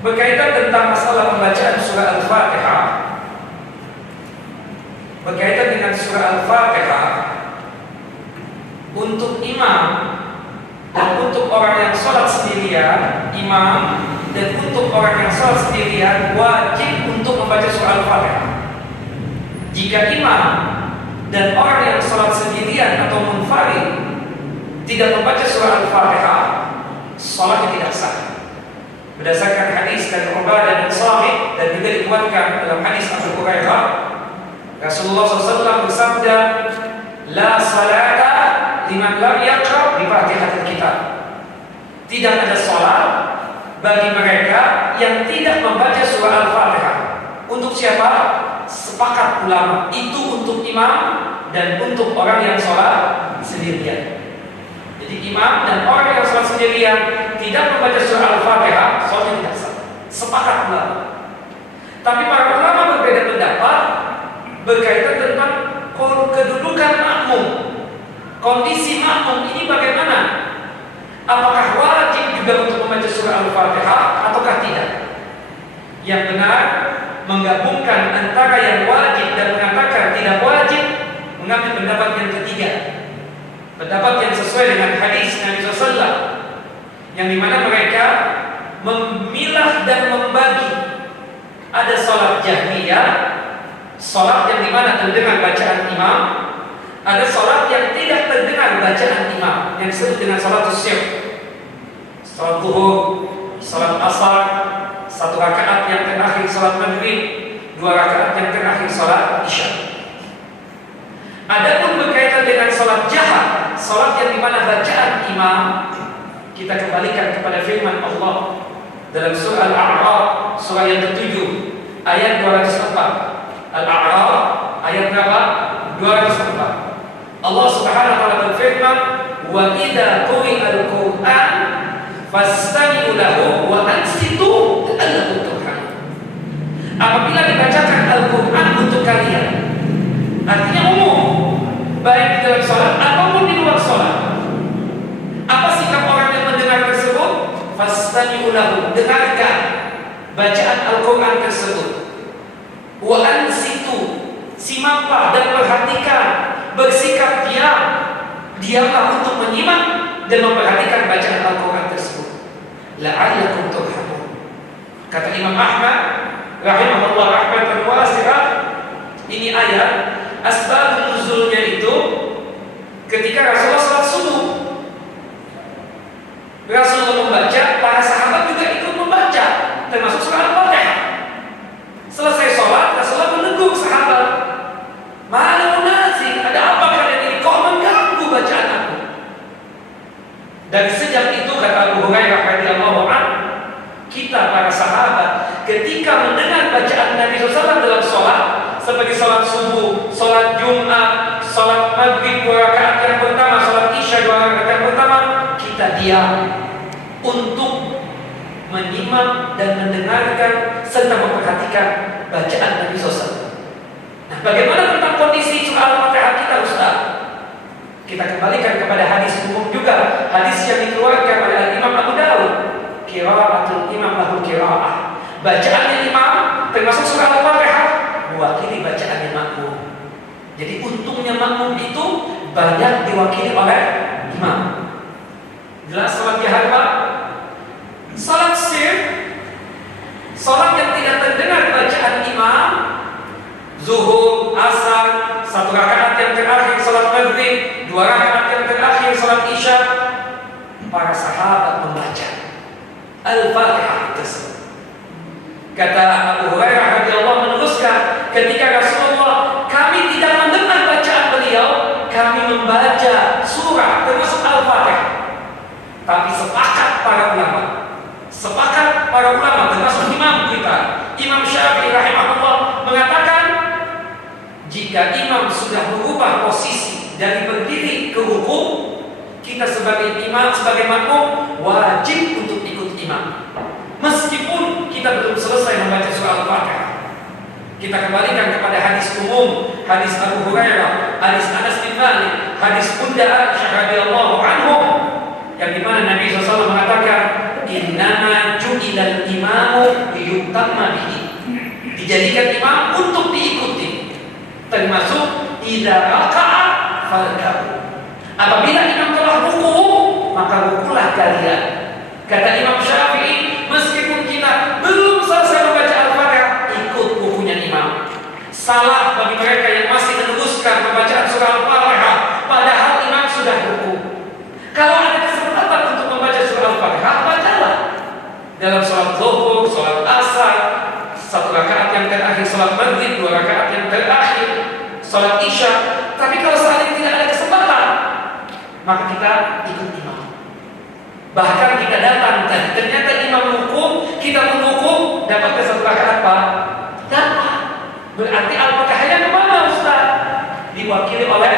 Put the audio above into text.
berkaitan tentang masalah pembacaan surah Al-Fatihah. Berkaitan dengan surah Al-Fatihah, untuk imam dan untuk orang yang sholat sendirian, imam dan untuk orang yang sholat sendirian wajib untuk membaca surah Al-Fatihah. Jika imam dan orang yang sholat sendirian atau munfarid tidak membaca surah Al-Fatihah, sholatnya tidak sah. Berdasarkan hadis dari Ubadah bin Samit dan juga dikuatkan dalam hadis Abu Hurairah, Rasulullah SAW bersabda, "La salata liman lam yaqra bi Fatihatil Kitab." Tidak ada salat bagi mereka yang tidak membaca surah Al-Fatihah. Untuk siapa? Sepakat ulama, itu untuk imam dan untuk orang yang sholat sendirian. Jadi imam dan orang yang sholat sendirian tidak membaca surah Al-Fatihah, sholatnya tidak sah. Sepakat ulama. Tapi para ulama berbeda pendapat berkaitan tentang kedudukan makmum. Kondisi makmum ini bagaimana? Apakah wajib juga untuk membaca surah Al-Fatihah ataukah tidak? Yang benar menggabungkan antara yang wajib dan mengatakan tidak wajib, mengambil pendapat yang ketiga, pendapat yang sesuai dengan hadis Nabi SAW, yang dimana mereka memilah dan membagi. Ada sholat jahriyah, sholat yang dimana terdengar bacaan imam. Ada sholat yang tidak terdengar bacaan imam, yang disebut dengan sholat syirk. Sholat zuhur, sholat asar, 1 rakaat yang terakhir sholat maghrib, 2 rakaat yang terakhir sholat isya. Adapun berkaitan dengan sholat jahat, sholat yang dimana bacaan imam, kita kembalikan kepada firman Allah dalam surah Al-A'raf, surah yang ke-7, ayat 204. Al-A'raf ayat berapa? 204. Allah Subhanahu wa taala berfirman, "Wa idza quri'al Qur'an fastami'u lahu wa ansitu la'allakum turhamun." Apabila dibacakan Al-Qur'an untuk kalian, artinya umum, baik di dalam salat ataupun di luar salat. Apa sikap orang yang mendengar tersebut? Fastami'u lahu, dengarkan bacaan Al-Qur'an tersebut. Wa ansitu, simaklah dan perhatikan, bersikap diam, diamlah untuk menyimak dan memperhatikan bacaan Al-Quran tersebut. La'allakum turhamun. Kata Imam Ahmad rahimahullah rahmatan wasi'ah, ini ayat asbab nuzulnya itu ketika Rasulullah salat subuh. Rasulullah membaca, para sahabat juga ikut membaca, termasuk surah Al-Fatihah. Selesai sholat, Rasulullah menegur sahabat, "Malu nasi, ada apa kalian ini? Kok mengganggu bacaan aku?" Dan sejak itu kata Abu Hurairah radhiyallahu anhu, kita para sahabat ketika mendengar bacaan Nabi SAW dalam sholat, seperti sholat subuh, sholat Jumat, sholat maghrib 2 rakaat yang pertama, sholat isya 2 rakaat yang pertama, kita diam untuk menyimak dan mendengarkan serta memperhatikan bacaan Nabi SAW. Nah, bagaimana tentang kondisi surah Al-Fatihah kita, Ustaz? Kita kembalikan kepada hadis umum juga, hadis yang dikeluarkan oleh Imam Abu Dawud, qiraatul imam lahu qiraah. Bacaannya imam termasuk surah Al-Fatihah mewakili bacaannya makmum. Jadi untungnya makmum itu banyak diwakili oleh imam. Jelas salat jahat, Pak? Salat syirk, salat yang tidak terdengar bacaan imam, zuhur, asar, 1 rakaat yang terakhir salat maghrib, 2 rakaat yang terakhir salat isya, para sahabat membaca Al-Fatihah tersebut. Kata Abu Hurairah radhiyallahu meneruskan, ketika Rasulullah, kami tidak mendengar bacaan beliau, kami membaca surah termasuk Al-Fatihah. Tapi sepakat para ulama termasuk imam kita, Imam Syafi'i rahimahullah, mengatakan jika imam sudah berubah posisi dari berdiri ke rukuk, kita sebagai imam, sebagai makmum wajib untuk ikut imam, meskipun kita belum selesai membaca surah Al-Fatihah. Kita kembalikan kepada hadis umum, hadis Abu Hurairah, hadis Anas bin Malik, hadis Bunda Aisyah radhiyallahu anhum, yang dimana Nabi SAW mengatakan, "Innama ju'ilal imamu liyutamma bihi, dijadikan imam untuk diikuti. Termasuk idza raka'a farka'u, apabila imam telah ruku, maka rukulah kalian. Kata Imam Syafi'i, meskipun kita belum selesai membaca Al-Fatihah, ikut rukunya imam. Salah bagi mereka yang masih meneruskan pembacaan surah Al-Fatihah padahal imam sudah ruku. Kalau ada kesempatan untuk membaca surah Al-Fatihah, bacalah. Dalam sholat zuhur, sholat asar, 1 rakaat yang terakhir, sholat maghrib 2 rakaat yang terakhir, sholat isya. Tapi kalau saat ini tidak ada kesempatan, maka kita ikut imam. Bahkan kita datang tadi, ternyata imam ruku, kita pun ruku, dapat 1 rakaat apa? Dapat. Berarti Al-Fatihahnya kemana Ustaz? Diwakili oleh